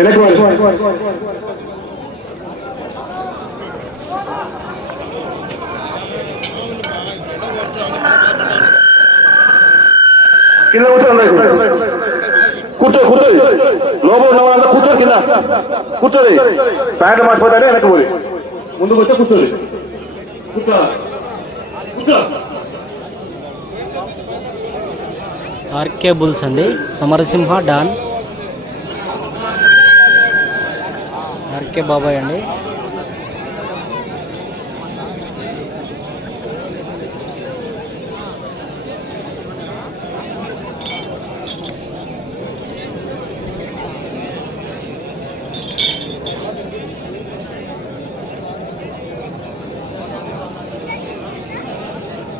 వెనక్కి వారి కింద కూర్చోండి కూర్చో కూర్చో. లోపల ఉన్న వాళ్ళంతా కూర్చో కింద. కూర్చోది ప్యాంట్ మార్చిపోతానే వెనక్కి పోయి ముందుకు వచ్చే కూర్చోది కూర్చో. కూర్చో. ఆర్కే బుల్స్ అండి. సమరసింహ డాన్. ఆర్కే బాబాయ్ అండి.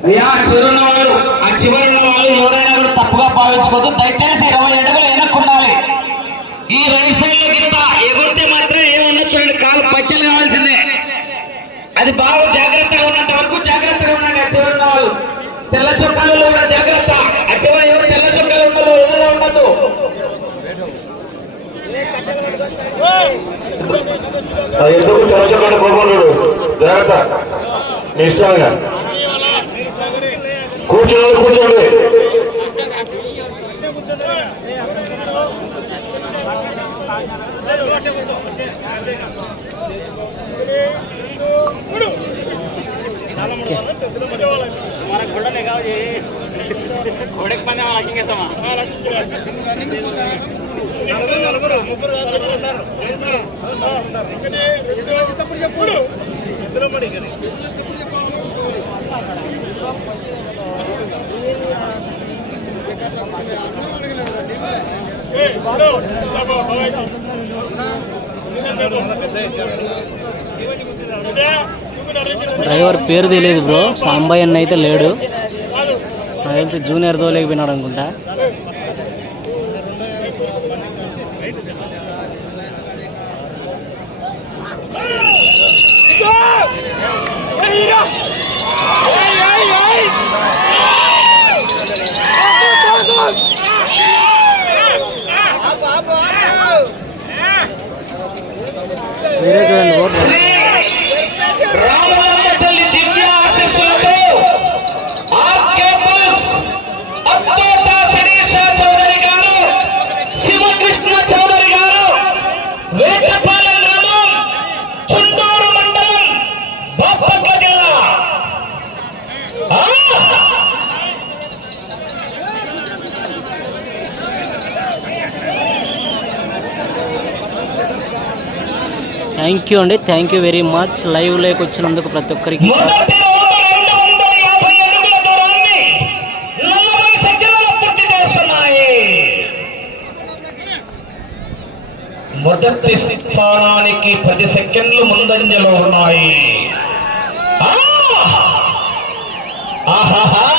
అయ్యా చివరున్న వాళ్ళు ఆ చివరి ఉన్న వాళ్ళు ఎవరైనా కూడా తప్పుగా భావించుకోవద్దు దయచేసి ఇరవై అడుగులు వెనక్కుండాలి ఈ రైట్ సైడ్లో కింద అది బాగా జాగ్రత్తగా ఉన్నంత వరకు జాగ్రత్తగా ఉండండి ఆ చివరున్న వాళ్ళు. తెల్ల చొక్కాలు కూడా జాగ్రత్త. ఆ చివరి ఎవరు తెల్ల చొక్కాలు ఉండదు ఎదురుగా ఉండదు. ఎందుకు తెల్ల చొక్కాలు పోకూడదు జాగ్రత్త. మీ ఇష్టంగా. కూర్చోండి కూర్చోండి. డ్రైవర్ పేరు తెలియదు బ్రో. సాంబయ్య అన్న అయితే లేడు. నాకు తెలిసి జూనియర్ తోలేకపోయినాడు అనుకుంటా. మీరే చూడండి రోడ్ రామలమ్మ తల్లి దివ్య ఆశీస్సులతో ఆర్కే బుల్స్ అత్తోట శిరీష చౌదరి గారు శివకృష్ణ చౌదరి గారు వేటపాలెం గ్రామం చుండూరు మండలం బాపట్ల జిల్లా ఆ! థ్యాంక్ యూ అండి. Thank you very much live లేకి వచ్చినందుకు ప్రతి ఒక్కరికి మొదటి స్థానానికి పది సెకండ్లు ముందంజలో ఉన్నాయి. ఆహాహా!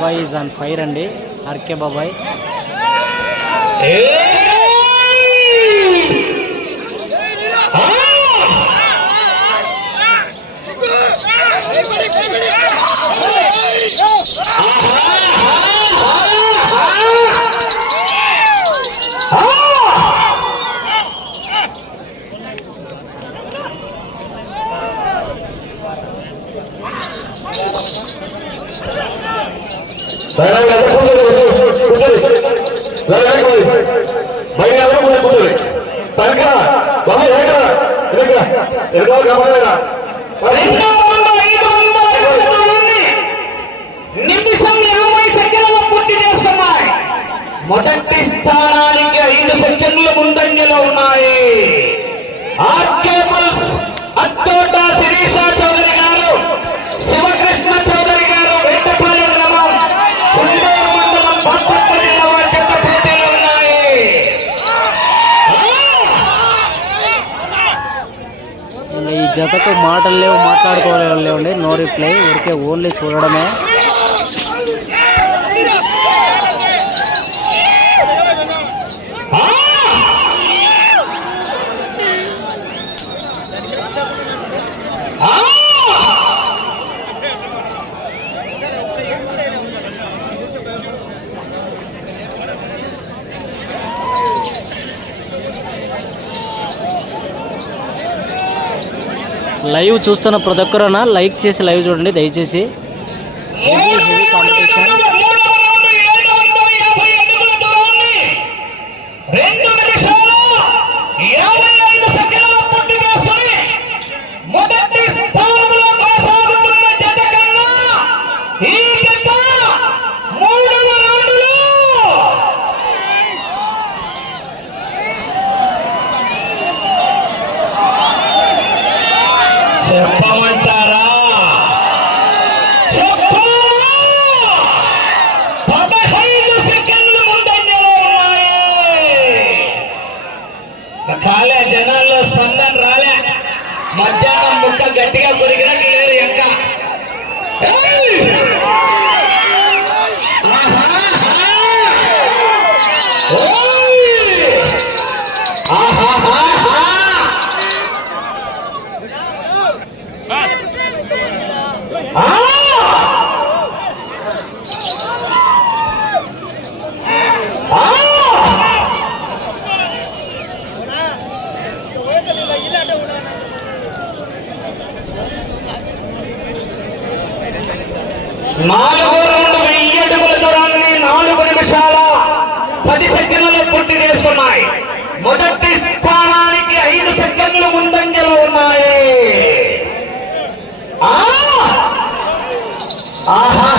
బాబాయ్ ఈజ్ ఆన్ ఫైర్ అండి ఆర్కే బాబాయ్ Ah! ఆ! దయచేసి అందరూ కూర్చోండి, కూర్చోండి. దయచేసి పోయి. బయట అందరూ ముందు కూర్చోండి. తనక, బాబు, ఏక, ఎనక, ఎనక కమలేనా? మరి, రెండో రౌండ్ ఐదు వందల అడుగుల దూరాన్ని నిమిషం యాభై సెకండ్లలో పూర్తి చేసుకున్నాయి మొదటి స్థానానికి ఐదు సెకండ్లు ముందంజలో ఉన్నాయి. ఆర్కేబుల్స్ అత్తోట శిరీష చౌదరి గారు శివకృష్ణ చౌదరి గారు వేటపాలెం గ్రామం చుండూరు మండలం బాపట్ల జిల్లా వారి చెత్త పోటీలు ఉన్నాయి ఎంతకు మాటలు లేవు మాట్లాడుకోలేవు లేవండి. నో రిప్లై ఊరికే ఓన్లీ చూడడమే. లైవ్ చూస్తున్న ప్రతి ఒక్కరైనా లైక్ చేసి లైవ్ చూడండి దయచేసి. హెవీ కాంపిటీషన్ కాలే జనాల్లో స్పందన రాలే. మధ్యాహ్నం ముక్క గట్టిగా కొరికినా నాలుగు రెండు వెయ్యి అడుగుల దూరాన్ని నాలుగు నిమిషాల పది సెకండ్లు పూర్తి చేసుకున్నాయి. మొదటి స్థానానికి ఐదు సెకండ్లు ముందంజలో ఉన్నాయి. ఆహా!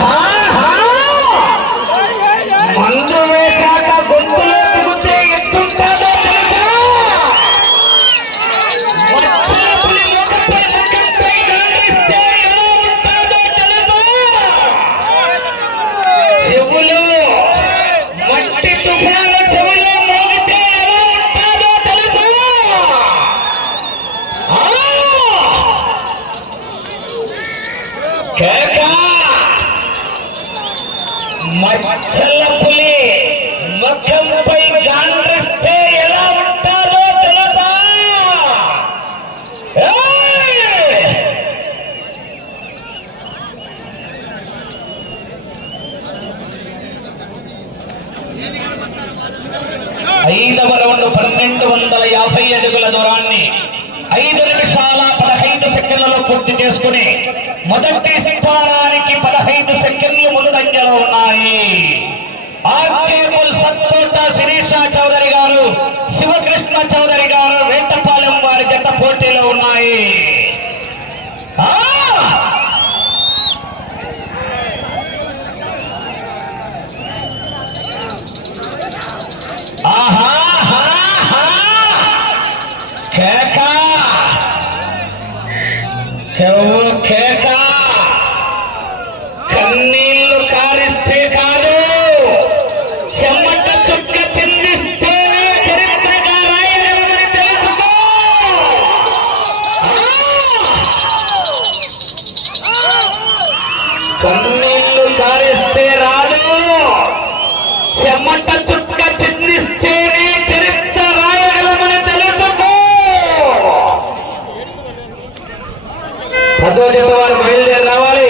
చేప వారు బయలుదేరి రావాలి.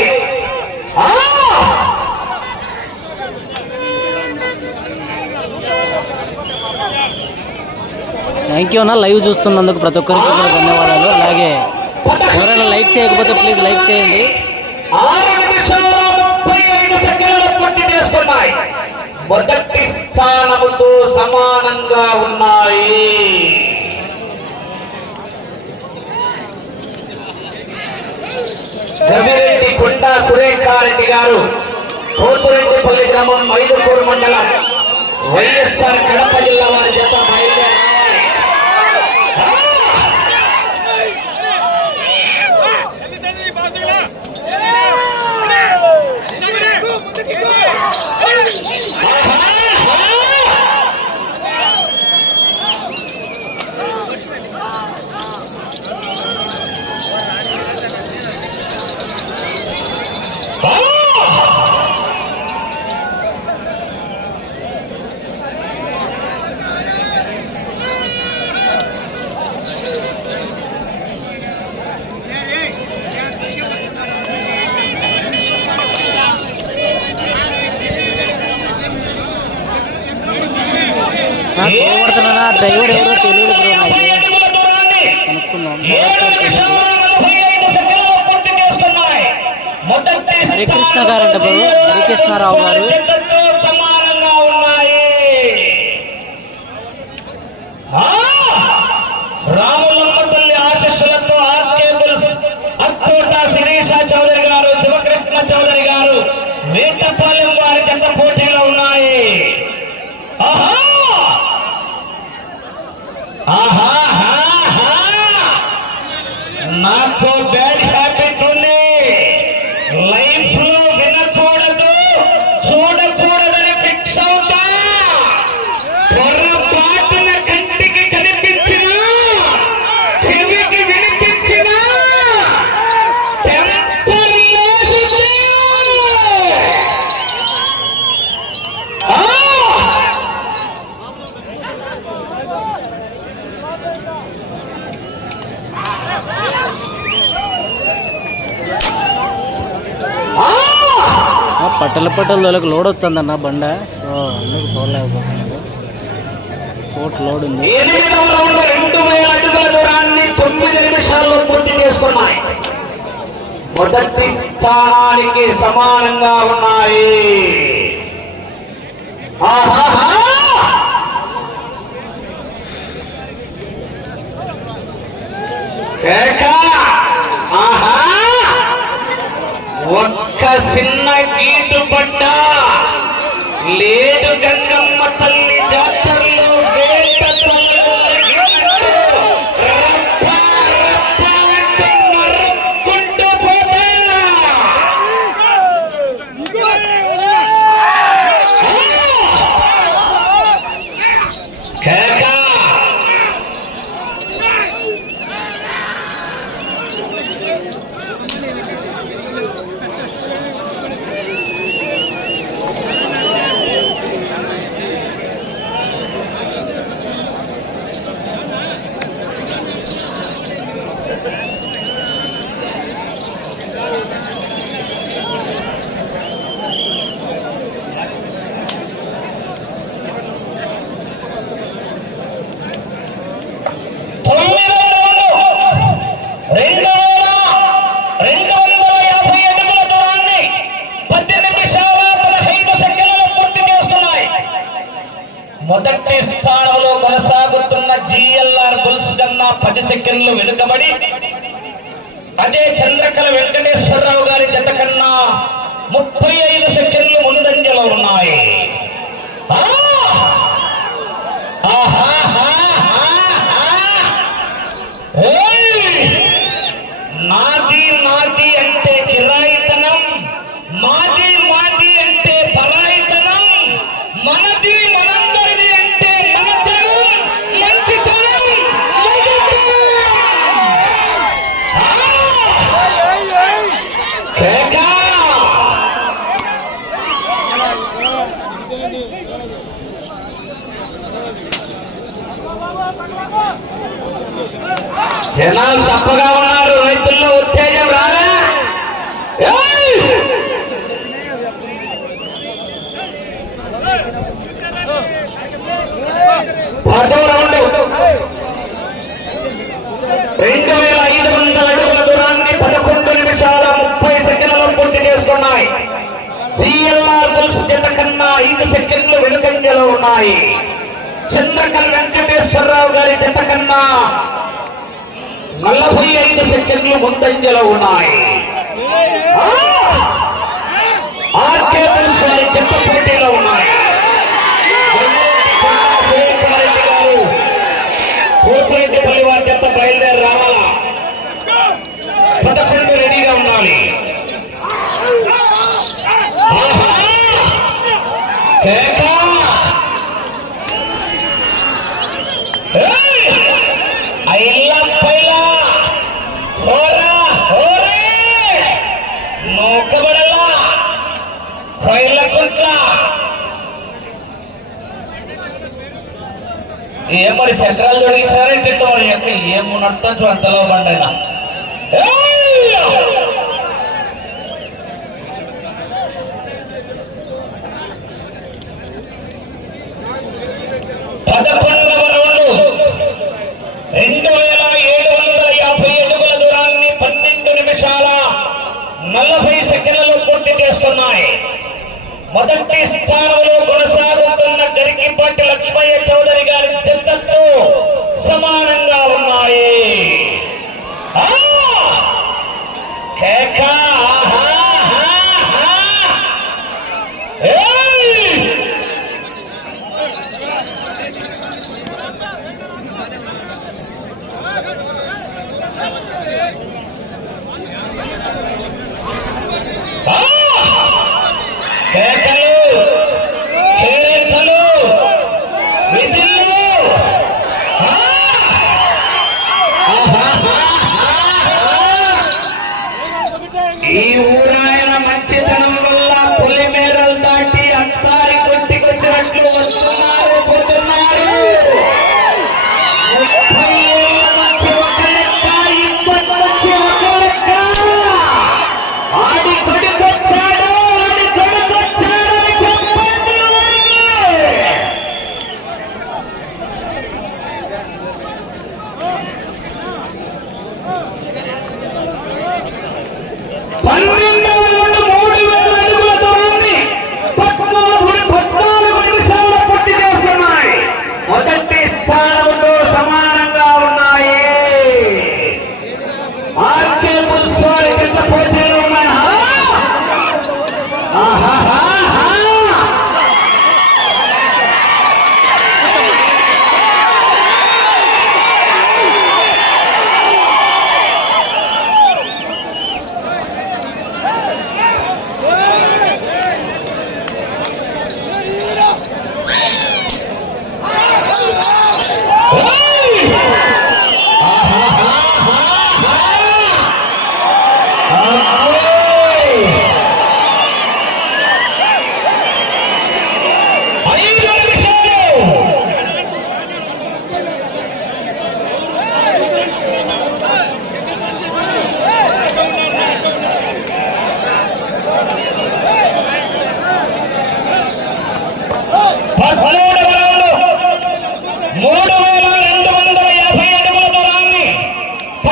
థ్యాంక్ యూ అన్న. లైవ్ చూస్తున్నందుకు ప్రతి ఒక్కరికి కూడా ధన్యవాదాలు. అలాగే ఎవరైనా లైక్ చేయకపోతే ప్లీజ్ లైక్ చేయండి. మొదటి స్థానముతో సమానంగా ఉన్నాయి. రవిరెడ్డి కొండా సురేఖారెడ్డి గారు కోతురెడ్డిపల్లి గ్రామం మైదుకూరు మండలం వైఎస్ఆర్ కడప జిల్లా వారి జత మహిళ ఎంత పోలేము వారికి ఎంత పోటీ పిల్లపట్టల వాళ్ళకి లోడ్ వస్తుందన్న బండ. సో అందుకు తోడలేకపోతున్నాను కోట్ లోడ్ ఉంది. మొదటి స్థానానికి సమానంగా ఉన్నాయి. ఒక్క చిన్న hablé మాది మాది అంటే పరాయితనం మనది మనందరిది అంటే మనసను మంచితనం జనాలు చప్పగా ఉన్నారు. సెకండ్లు వెనుకంజలో ఉన్నాయి. చంద్రకల్ వెంకటేశ్వరరావు గారి జత కన్నా నలభై ఐదు సెకండ్లు ముందంజలో ఉన్నాయి. ఆర్కేబుల్స్ వారి జత పోటీలో ఉన్నాయి. పోతిరెడ్డిపల్లి వారి జత బయలుదేరి రావాలా? పదకొండు రెడీగా ఉండాలి. ఏం మరి చక్రాలు తొలగించారంటే వాళ్ళు యొక్క ఏమున్నట్టు అంతలో పండైనా పదకొండవ రౌండ్. రెండు వేల ఏడు వందల యాభై అడుగుల దూరాన్ని పన్నెండు నిమిషాల నలభై సెకండ్లలో పూర్తి చేసుకున్నాయి. మొదటి స్థానంలో కొనసాగుతున్న గరికిపాటి లక్ష్మయ్య చౌదరి గారి చెత్తతో సమానంగా ఉన్నాయి. కేకా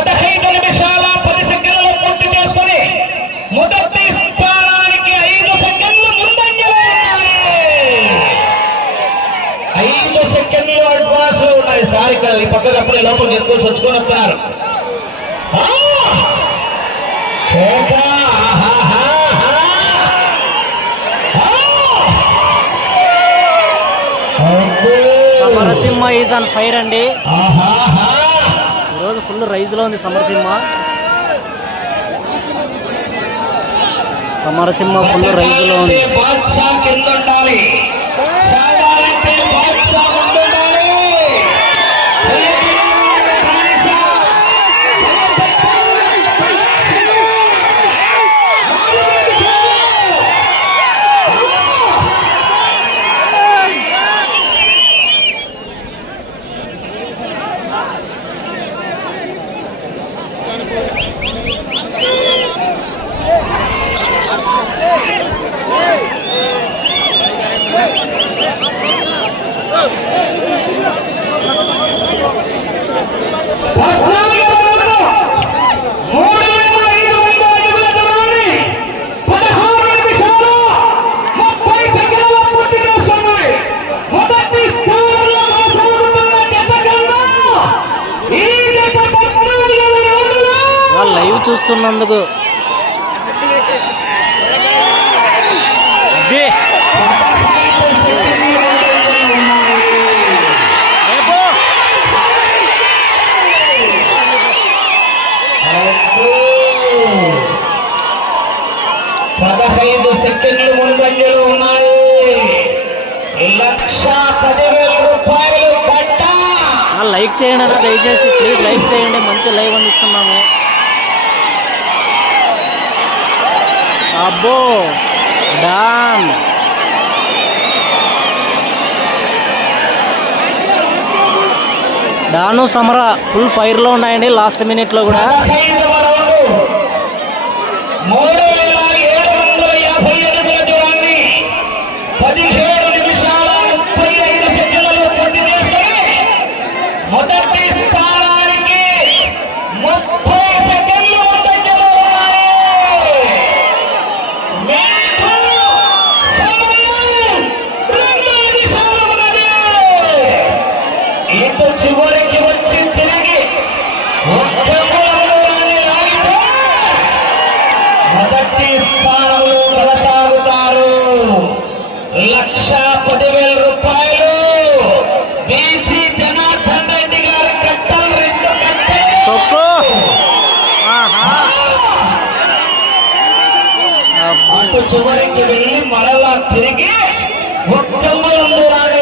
పదహైదు నిమిషాల పది సెకండ్లలో పూర్తి చేసుకుని మొదటి స్థానానికి ఐదు సెకండ్లు ముందంజలో. ఐదు సెకండ్లు అడ్వాన్స్లో ఉన్నాయి. సార్ ఇక్కడ ఈ పక్కకు అప్పుడే లోపల నెట్టుకొని వచ్చుకొని వస్తున్నారు! సమరసింహ ఈజ్ ఆన్ ఫైర్ అండి. ఆహాహా! ఫుల్ రైజ్లో ఉంది సమరసింహ. సమరసింహ ఫుల్ రైజ్లో ఉంది బాద్షా కింద ఉండాలి చావాలంటే బాద్షా ముందుండాలి పలికినాడు బాద్షా. పలికినాడు బాద్షా. పద్నాలుగవ రౌండ్. మూడు వేల ఐదు వందల అడుగుల దూరాన్ని పదహారు నిమిషాలు ముప్పై సెకండ్లలో పూర్తి చేసుకున్నాయి. మొదటి స్థానంలో కొనసాగుతున్న జత కన్నా ఈ జత పద్నాలుగవ రౌండ్లో వాళ్ళు లైవ్ చూస్తున్నందుకు. పదహైదు సెకండ్లు ముందంజలు ఉన్నాయి. లక్ష పదివేల రూపాయలు కట్ట ఆ, లైక్ చేయండి దయచేసి ప్లీజ్ లైక్ చేయండి. మంచి లైవ్ అందిస్తున్నాము. అబ్బో డాన్ డాను సమరా ఫుల్ ఫైర్లో ఉన్నాయండి లాస్ట్ మినిట్లో కూడా. చివరికి వెళ్ళి మరలా తిరిగి ఒక్కమ్మలందు రాని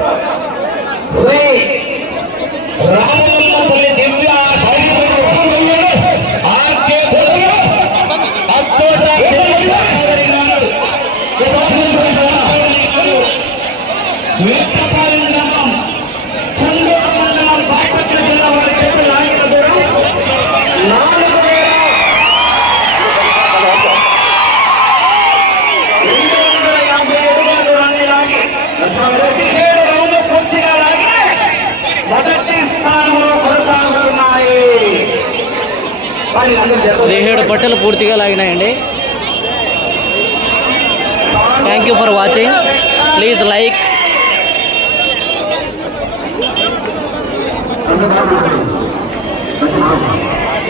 పదిహేడు బట్టలు పూర్తిగా లాగినాయండి. Thank you for watching please like